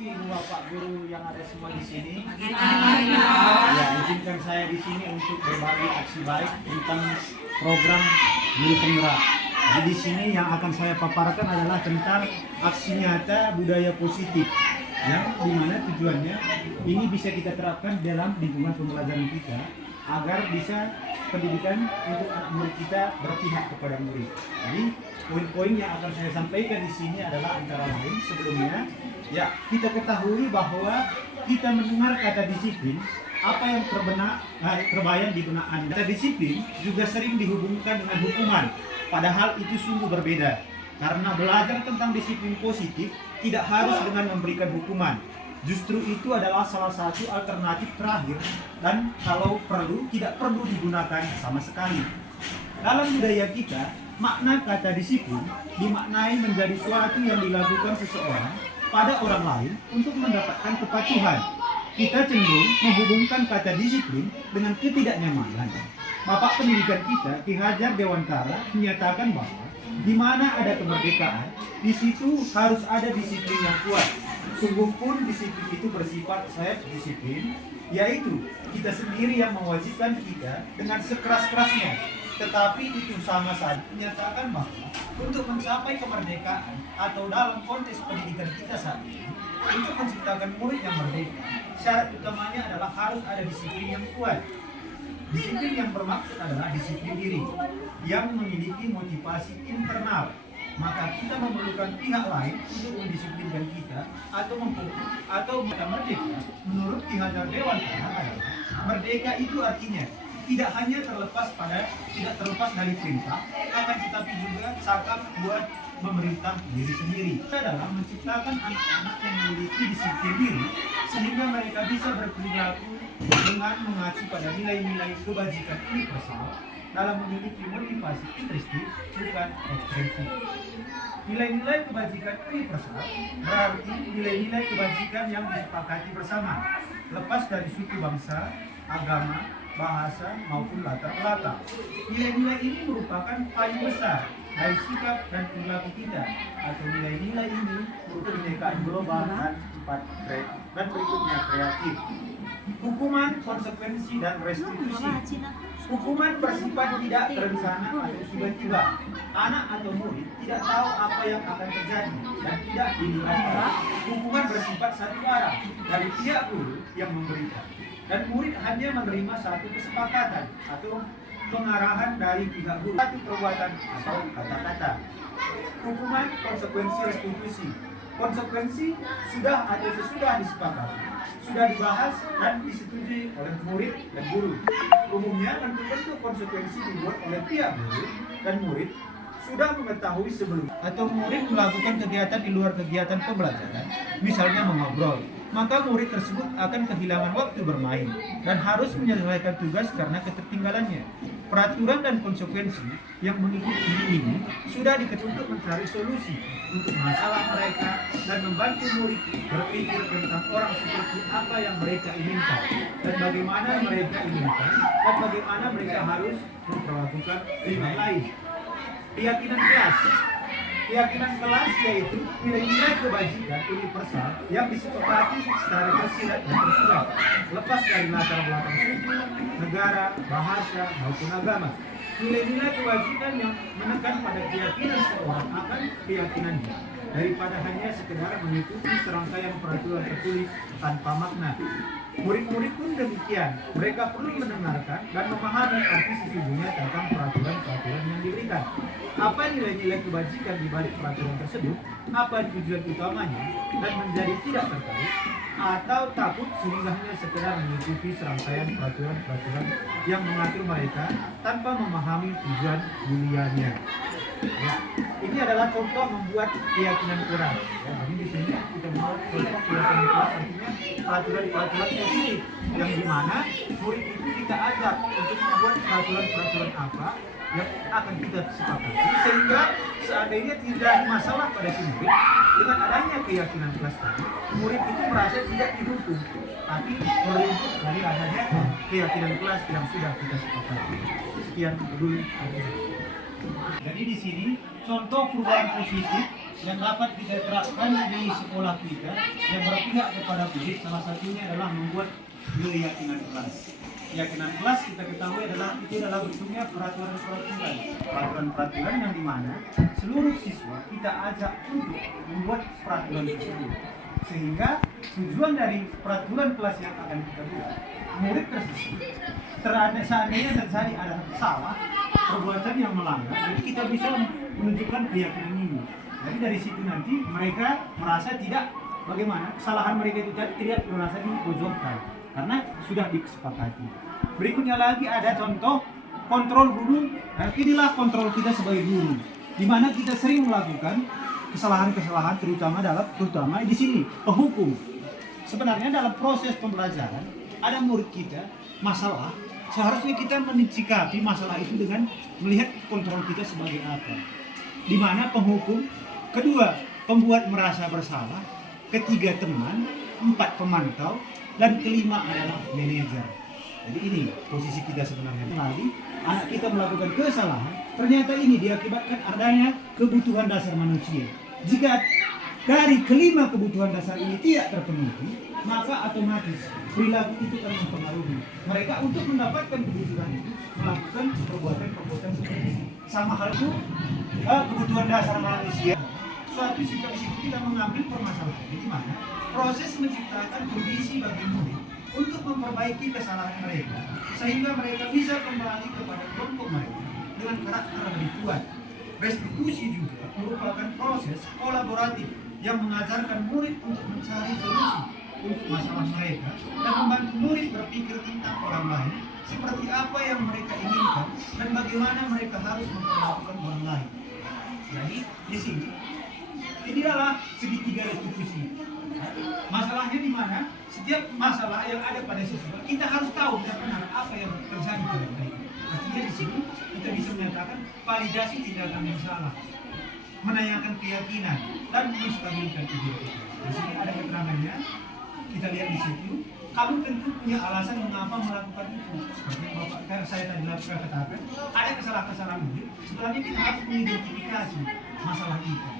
pagi Bapak Guru yang ada semua di sini. Ya, izinkan saya di sini untuk berbagi aksi baik tentang program Guru Penggerak. Jadi di sini yang akan saya paparkan adalah tentang aksi nyata budaya positif, yang dimana tujuannya ini bisa kita terapkan dalam lingkungan pembelajaran kita agar bisa pendidikan untuk anak murid kita berpihak kepada murid. Jadi poin-poin yang akan saya sampaikan di sini adalah antara lain sebelumnya, ya kita ketahui bahwa kita mendengar kata disiplin, apa yang terbayang di benak Anda. Kata disiplin juga sering dihubungkan dengan hukuman, padahal itu sungguh berbeda. Karena belajar tentang disiplin positif tidak harus dengan memberikan hukuman. Justru itu adalah salah satu alternatif terakhir dan kalau perlu tidak perlu digunakan sama sekali. Dalam budaya kita, makna kata disiplin dimaknai menjadi suatu yang dilakukan seseorang pada orang lain untuk mendapatkan kepatuhan. Kita cenderung menghubungkan kata disiplin dengan ketidaknyamanan. Bapak pendidikan kita, Ki Hajar Dewantara, menyatakan bahwa di mana ada kemerdekaan, di situ harus ada disiplin yang kuat. Sungguh pun disiplin itu bersifat self-disiplin, yaitu kita sendiri yang mewajibkan kita dengan sekeras-kerasnya. Tetapi itu sama saja menyatakan bahwa untuk mencapai kemerdekaan atau dalam konteks pendidikan kita saat ini, untuk menciptakan murid yang merdeka, syarat utamanya adalah harus ada disiplin yang kuat. Disiplin yang bermaksud adalah disiplin diri yang memiliki motivasi internal. Maka kita memerlukan pihak lain untuk mendisiplinkan kita atau kita merdeka. Menurut Ki Hajar Dewantara adalah merdeka itu artinya tidak hanya tidak terlepas dari perintah, akan tetapi juga cakap buat memerintah diri sendiri. Kita adalah menciptakan anak-anak yang memiliki disiplin diri sehingga mereka bisa berperilaku dengan mengacu pada nilai-nilai kebajikan universal dalam memiliki motivasi intrinsik bukan ekstrinsik. Nilai-nilai kebajikan universal berarti nilai-nilai kebajikan yang disepakati bersama, lepas dari suku bangsa, agama, bahasa maupun latar belakang. Nilai-nilai ini merupakan paling besar dari sikap dan perilaku kita, atau nilai-nilai ini berupa kebinekaan global dan berikutnya kreatif. Hukuman, konsekuensi, dan restitusi. Hukuman bersifat tidak terencana atau tiba-tiba. Anak atau murid tidak tahu apa yang akan terjadi dan tidak dilihat. Hukuman bersifat satu arah dari pihak guru yang memberikan, dan murid hanya menerima satu kesepakatan atau pengarahan dari pihak guru, satu perbuatan atau kata-kata. Hukuman, konsekuensi, restitusi. Konsekuensi sudah atau sesudah disepakati, sudah dibahas dan disetujui oleh murid dan guru. Umumnya bentuk-bentuk konsekuensi dibuat oleh pihak guru dan murid sudah mengetahui sebelum, atau murid melakukan kegiatan di luar kegiatan pembelajaran, misalnya mengobrol, maka murid tersebut akan kehilangan waktu bermain dan harus menyelesaikan tugas karena ketertinggalannya. Peraturan dan konsekuensi yang mengikuti ini sudah diketuntut mencari solusi untuk masalah mereka dan membantu murid berpikir tentang orang seperti apa yang mereka inginkan dan bagaimana mereka inginkan dan bagaimana mereka harus memperlakukan orang lain. Keyakinan kelas. Keyakinan kelas yaitu nilai-nilai kebajikan universal yang disepakati secara tersirat dan tersurat, lepas dari latar belakang suku, negara, bahasa, maupun agama. Nilai-nilai kebajikan yang menekan pada keyakinan seorang akan keyakinannya, daripada hanya sekedar mengikuti serangkaian peraturan tertulis tanpa makna. Murid-murid pun demikian, mereka perlu mendengarkan dan memahami arti sesungguhnya tentang peraturan-peraturan yang diberikan. Apa nilai-nilai kebajikan di balik peraturan tersebut, apa tujuan utamanya, dan menjadi tidak tertarik atau takut sehingga hanya sekedar mengikuti serangkaian peraturan-peraturan yang mengatur mereka tanpa memahami tujuan mulianya. Ya, ini adalah contoh membuat keyakinan kurang. Ya, jadi di sini kita membuat contoh keyakinan kurang, artinya peraturan-peraturan positif yang dimana murid itu kita ajak untuk membuat peraturan-peraturan apa yang akan kita sepakati sehingga seandainya tidak ada masalah pada si murid, dengan adanya keyakinan kelas tadi, murid itu merasa tidak dihukum, tapi merujuk dari adanya keyakinan kelas yang sudah kita sepakati. Sekian dulu. Jadi di sini contoh perubahan positif yang dapat kita terapkan di sekolah kita yang berpihak kepada murid, salah satunya adalah membuat keyakinan kelas. Keyakinan kelas kita ketahui adalah bentuknya peraturan yang dimana seluruh siswa kita ajak untuk membuat peraturan tersebut, sehingga tujuan dari peraturan kelas yang akan kita buat, murid tersebut seandainya terjadi ada salah perbuatan yang melanggar, jadi kita bisa menunjukkan keyakinan ini. Jadi dari situ nanti mereka merasa tidak bagaimana kesalahan mereka itu tidak merasa dipojokkan karena sudah disepakati. Berikutnya lagi ada contoh kontrol guru. Nah, inilah kontrol kita sebagai guru, di mana kita sering melakukan kesalahan-kesalahan terutama di sini penghukum. Sebenarnya dalam proses pembelajaran ada murid kita masalah, seharusnya kita mencikapi masalah itu dengan melihat kontrol kita sebagai apa. Di mana penghukum, kedua pembuat merasa bersalah, ketiga teman, empat pemantau, dan kelima adalah manajer. Jadi ini posisi kita sebenarnya. Lagi anak kita melakukan kesalahan, ternyata ini diakibatkan adanya kebutuhan dasar manusia. Jika dari kelima kebutuhan dasar ini tidak terpenuhi, maka otomatis perilaku itu akan mempengaruhi mereka untuk mendapatkan kebutuhan itu melakukan perbuatan seperti ini. Sama halnya kebutuhan dasar manusia. Suatu sikap kita mengambil permasalahan di mana proses menciptakan kondisi bagi murid untuk memperbaiki kesalahan mereka sehingga mereka bisa kembali kepada kelompok mereka dengan karakter lebih kuat. Restitusi juga merupakan proses kolaboratif yang mengajarkan murid untuk mencari solusi untuk masalah mereka dan membantu murid berpikir tentang orang lain seperti apa yang mereka inginkan dan bagaimana mereka harus memperlakukan orang lain. Jadi di sini inilah segitiga restitusi. Masalahnya di mana setiap masalah yang ada pada siswa kita harus tahu benar-benar apa yang terjadi pada mereka. Artinya di sini kita bisa menyatakan validasi tindakan yang salah, menanyakan keyakinan dan menstabilkan ide. Di sini ada keterangannya. Kita lihat di situ. Kamu tentu punya alasan mengapa melakukan itu. Seperti Bapak saya tadi katakan, ada kesalahan-kesalahan murid. Sebenarnya kita harus mengidentifikasi masalah itu.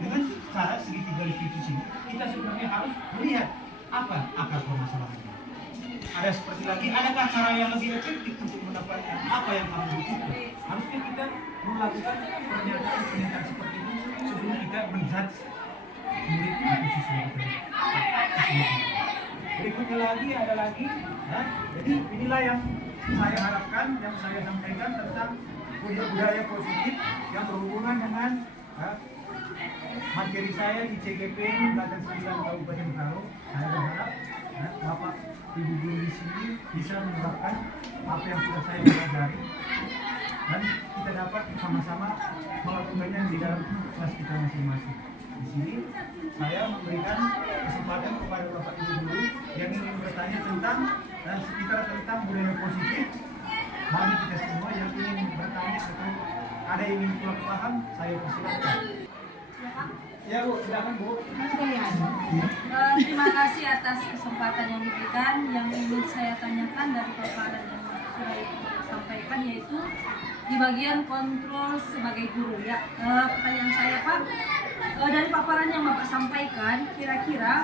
Dengan cara segitiga restitusi kita sebenarnya harus melihat apa akar permasalahannya. Ada seperti lagi, adakah cara yang lebih efektif untuk mendapatkan apa yang kamu butuhkan? Harusnya kita melakukan pernyataan seperti itu sebelum kita menjudge murid atau siswa kita. Berikutnya lagi ada lagi, ya. Jadi inilah yang saya harapkan, yang saya sampaikan tentang budaya positif yang berhubungan dengan materi saya di CGP Tingkatan 9 Kabupaten Karo. Saya berharap Bapak Ibu guru di sini bisa menerapkan apa yang sudah saya pelajari dan kita dapat sama-sama melakukannya di dalam kelas kita masing-masing. Di sini saya memberikan kesempatan kepada Bapak Ibu guru yang ingin bertanya tentang dan sekitar tentang budaya positif. Bagi kita semua yang ingin bertanya atau ada yang ingin kurang paham, saya persilakan. Ya Bu, silakan Bu. Terima kasih atas kesempatan yang diberikan. Yang ingin saya tanyakan dari paparan yang sudah disampaikan yaitu di bagian kontrol sebagai guru. Ya, pertanyaan saya Pak, dari paparan yang Bapak sampaikan, kira-kira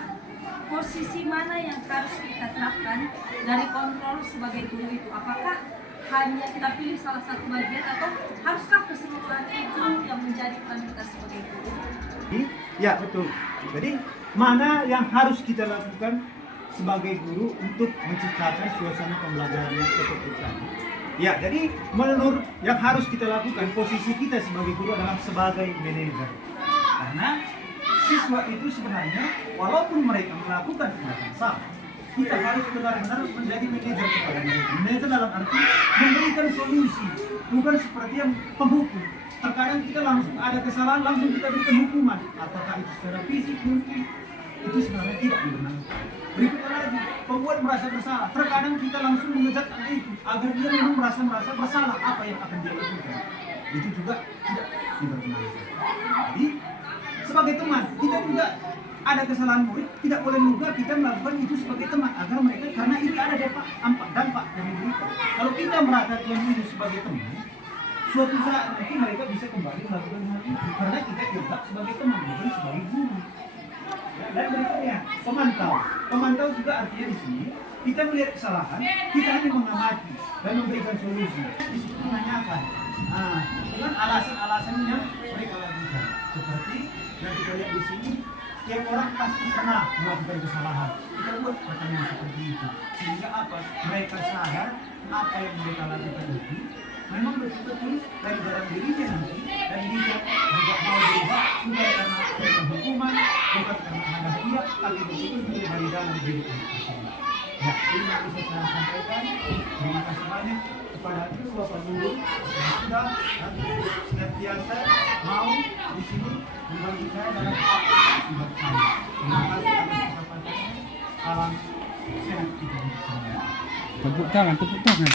posisi mana yang harus kita terapkan dari kontrol sebagai guru itu? Apakah hanya kita pilih salah satu bagian atau haruskah keseluruhan itu yang menjadi peran kita sebagai guru? Ya betul. Jadi mana yang harus kita lakukan sebagai guru untuk menciptakan suasana pembelajaran yang efektif tadi? Ya, jadi menurut yang harus kita lakukan, posisi kita sebagai guru adalah sebagai manajer. Karena siswa itu sebenarnya walaupun mereka melakukan tindakan salah, kita harus benar-benar menjadi manajer kepada mereka. Manajer dalam arti memberikan solusi, bukan seperti yang penghukum. Terkadang kita langsung ada kesalahan, langsung kita berikan hukuman. Apakah itu secara fisik mungkin? Itu sebenarnya tidak dibenarkan. Berikutnya lagi, pembuat merasa bersalah. Terkadang kita langsung mengejar anak itu agar dia memang merasa bersalah apa yang akan dia lakukan. Itu juga tidak dibenarkan. Jadi sebagai teman, kita juga ada kesalahan murid, tidak boleh juga kita melakukan itu sebagai teman agar mereka, karena ini ada dampak yang diberikan. Kalau kita merasa itu sebagai teman, suatu saat nanti mereka bisa kembali melakukan hal itu karena kita tetap sebagai teman bukan sebagai guru. Ya, dan berikutnya pemantau juga artinya di sini kita melihat kesalahan, kita hanya mengamati dan memberikan solusi. Di situ menanyakan, dengan alasan-alasan yang mereka lakukan. Seperti yang kita lihat di sini, setiap orang pasti pernah melakukan kesalahan. Kita buat pertanyaan seperti itu, sehingga apa? Mereka sadar apa yang mereka lakukan itu memang betul-betul dari dalam dirinya nanti, dan dia juga mau berubah bukan karena hukuman, bukan karena ada dia, tapi betul-betul dari dalam diri mereka. Ya, ini yang bisa saya sampaikan. Terima kasih banyak kepada kedua Bapak Guru yang sudah dan senantiasa mau di sini membantu saya dalam akibat saya. Terima kasih atas kesempatannya. Salam sehat kita bersama. Tepuk tangan, tepuk tangan.